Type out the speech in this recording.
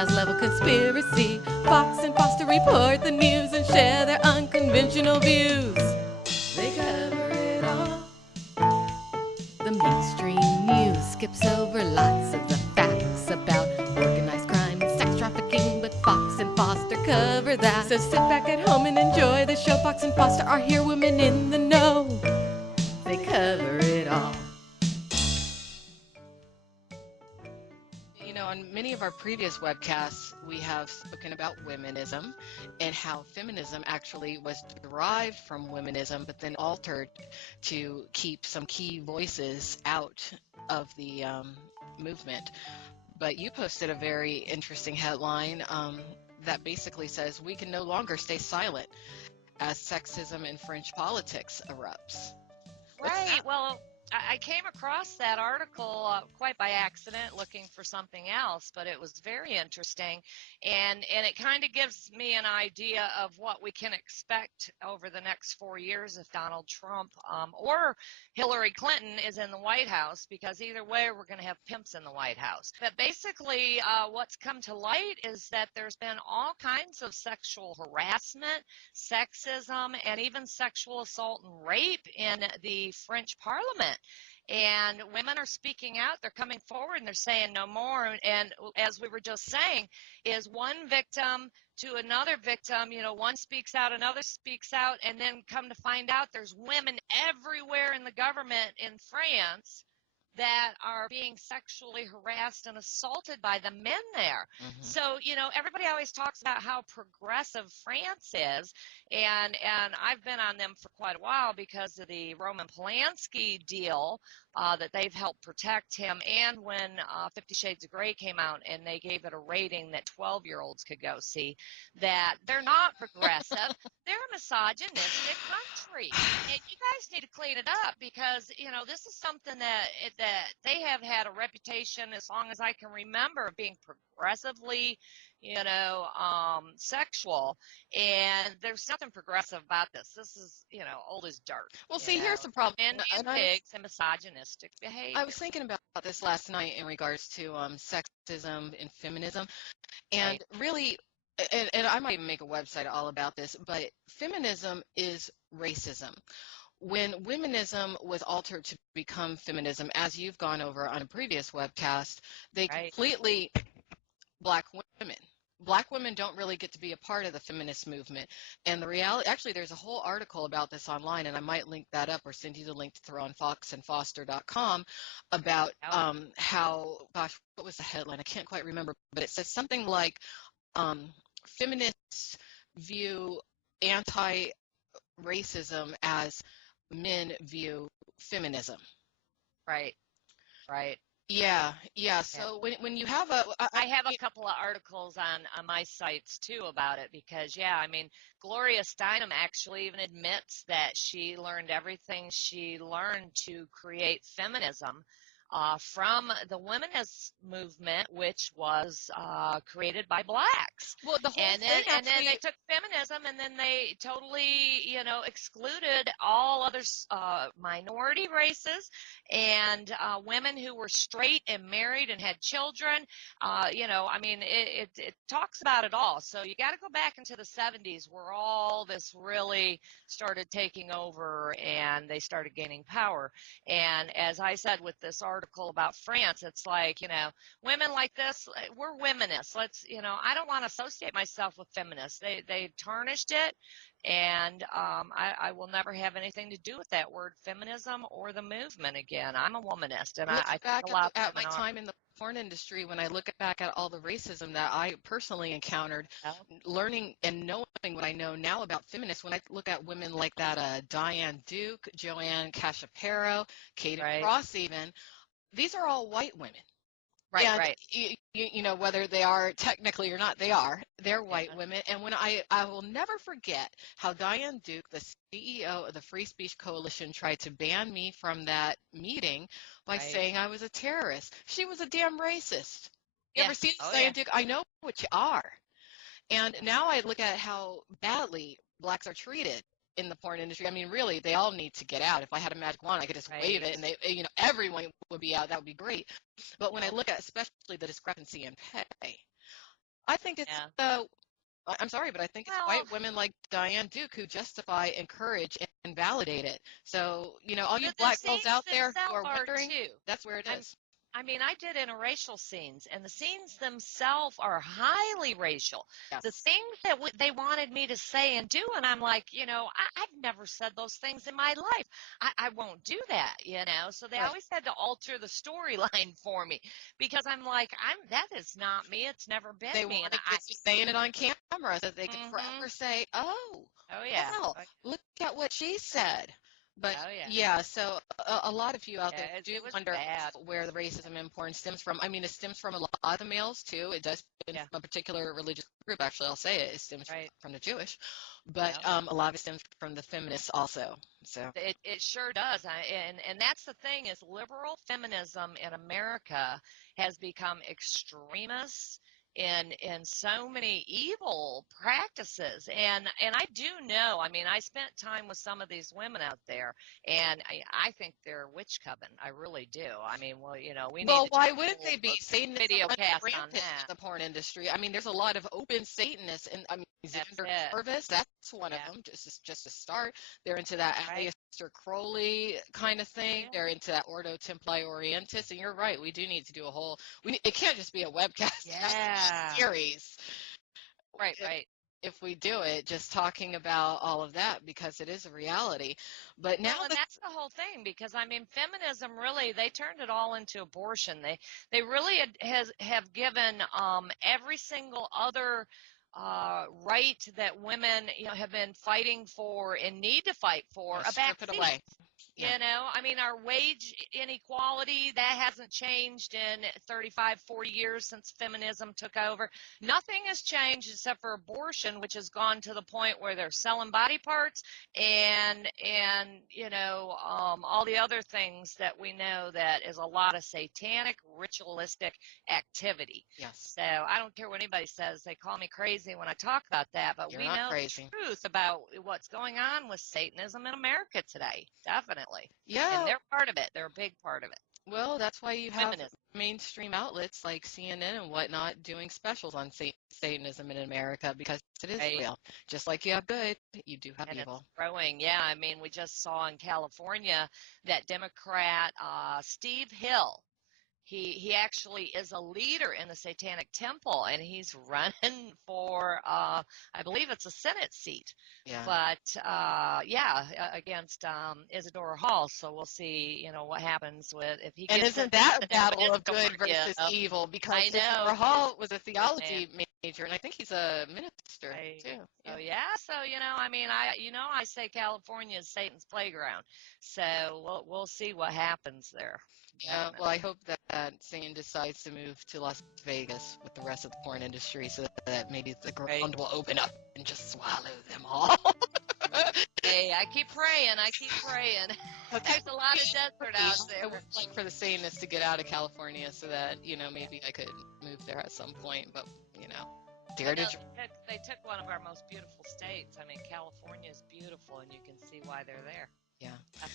X-Files level conspiracy. Fox and Foster report the news and share their unconventional views. They cover it all. The mainstream news skips over lots of the facts about organized crime and sex trafficking, but Fox and Foster cover that. So sit back at home and enjoy the show. Fox and Foster are here, women in the know. They cover it all. You know, on many of our previous webcasts, we have spoken about womanism and how feminism actually was derived from womanism, but then altered to keep some key voices out of the movement. But you posted a very interesting headline that basically says we can no longer stay silent as sexism in French politics erupts. Right. Well, I came across that article quite by accident looking for something else, but it was very interesting. And it kind of gives me an idea of what we can expect over the next 4 years if Donald Trump or Hillary Clinton is in the White House, because either way, we're going to have pimps in the White House. But basically, what's come to light is that there's been all kinds of sexual harassment, sexism, and even sexual assault and rape in the French Parliament. And women are speaking out. They're coming forward and they're saying no more. And as we were just saying, is one victim to another victim, you know, one speaks out, another speaks out, and then come to find out there's women everywhere in the government in France that are being sexually harassed and assaulted by the men there. Mm-hmm. So, you know, everybody always talks about how progressive France is, and I've been on them for quite a while because of the Roman Polanski deal that they've helped protect him, and when 50 Shades of Grey came out and they gave it a rating that 12-year-olds could go see, that they're not progressive. They're a misogynistic country. And you guys need to clean it up, because, you know, this is something that they have had a reputation as long as I can remember of being progressively, you know, sexual, and there's nothing progressive about this. This is, you know, old as dirt. Well, see, here's the problem. And pigs and misogynistic behavior. I was thinking about this last night in regards to sexism and feminism, and really, and I might even make a website all about this, but feminism is racism. When womanism was altered to become feminism, as you've gone over on a previous webcast, they completely black women. Black women don't really get to be a part of the feminist movement. And the reality, actually, there's a whole article about this online, and I might link that up or send you the link to throw on foxandfoster.com about how, gosh, what was the headline? I can't quite remember, but it says something like feminists view anti-racism as men view feminism. Right. Yeah. So when you have I have a couple of articles on my sites too about it, because I mean, Gloria Steinem actually even admits that she learned everything she learned to create feminism from the womenist movement, which was created by blacks. Well, the whole and thing then they took feminism, and then they totally, you know, excluded all other minority races and women who were straight and married and had children. You know, I mean, it talks about it all. So you got to go back into the 70s where all this really started taking over and they started gaining power. And as I said with this article about France, it's like, you know, women like this, we're womanists. Let's, you know, I don't want to associate myself with feminists. They tarnished it, and I will never have anything to do with that word feminism or the movement again. I'm a womanist, and I back think a lot at my time in the porn industry, when I look back at all the racism that I personally encountered, learning and knowing what I know now about feminists, when I look at women like that, Diane Duke, Joanne Cashapero, Kate Cross even, these are all white women. Right. You know, whether they are technically or not, they're white women. And when I will never forget how Diane Duke, the CEO of the Free Speech Coalition, tried to ban me from that meeting by saying I was a terrorist. She was a damn racist. You ever seen Diane Duke? I know what you are. And now I look at how badly blacks are treated in the porn industry. I mean, really, they all need to get out. If I had a magic wand, I could just wave it, and they, you know, everyone would be out. That would be great. But when I look at especially the discrepancy in pay, I think it's Yeah. I'm sorry, but I think it's Well, white women like Diane Duke who justify, encourage, and validate it. So, all you the black girls scenes out there who themselves are are wondering, too. that's where it I'm is. I mean, I did interracial scenes, and the scenes themselves are highly racial. The Yes. things that they wanted me to say and do, and I'm like, I've never said those things in my life. I won't do that, So they Right. always had to alter the storyline for me because I'm like, that is not me. It's never been They me. And wanted you saying it on camera so they could mm-hmm. forever say, oh, Oh yeah, wow, look at what she said. But oh yeah, yeah, so a lot of you out there yeah. do It was wonder bad. where the racism in porn stems from. I mean, it stems from a lot of the males too. It does stem Yeah, from a particular religious group. Actually, I'll say it stems right. from the Jewish, but Yeah. a lot of it stems from the feminists also. So It sure does. And that's the thing is liberal feminism in America has become extremist in so many evil practices. And I do know, I mean, I spent time with some of these women out there, and I think they're witch coven. I really do. I mean, well, we need well, to do why a wouldn't whole they be? Satanism video runs cast on rampant in that. the porn industry. I mean, there's a lot of open Satanists, and I mean, That's Xander it. Jarvis, that's one of Yeah. them. Just to start, they're into that Right. Aleister Crowley kind of Oh thing. yeah. They're into that Ordo Templi Orientis, and you're right. We do need to do a whole. It can't just be a webcast. It has to be Yeah. a series. Right. If, Right. if we do it, just talking about all of that because it is a reality. But now Well, and that's the whole thing because I mean, feminism really they turned it all into abortion. They really have given every single other right that women have been fighting for and need to fight for a strip it backseat. away. Yeah. I mean, our wage inequality, that hasn't changed in 35, 40 years since feminism took over. Nothing has changed except for abortion, which has gone to the point where they're selling body parts and all the other things that we know that is a lot of satanic, ritualistic activity. Yes. So I don't care what anybody says. They call me crazy when I talk about that, but You're we not know crazy. the truth about what's going on with Satanism in America today. Definitely. And Yeah. they're part of it. They're a big part of it. Well, that's why you have Feminism. mainstream outlets like CNN and whatnot doing specials on Satanism in America because it is Right? real. Just like you have good, you do have And it's evil. growing. Yeah, I mean, we just saw in California that Democrat Steve Hill. He actually is a leader in the Satanic Temple, and he's running for I believe it's a Senate seat. Yeah. But against Isadora Hall. So we'll see, what happens with if he And gets isn't that a battle of door, good versus evil? Because I know. Isidore Hall was a Man. theology major, and I think he's a minister too. Oh yeah, so I mean, I say California is Satan's playground, so we'll see what happens there. Well, I hope that Satan decides to move to Las Vegas with the rest of the porn industry so that maybe the ground will open up and just swallow them all. Hey, I keep praying. There's a lot of desert out there. I would like for the Satanists to get out of California so that, maybe I could move there at some point, but, dare to They took one of our most beautiful states. I mean, California is beautiful, and you can see why they're there. Yeah.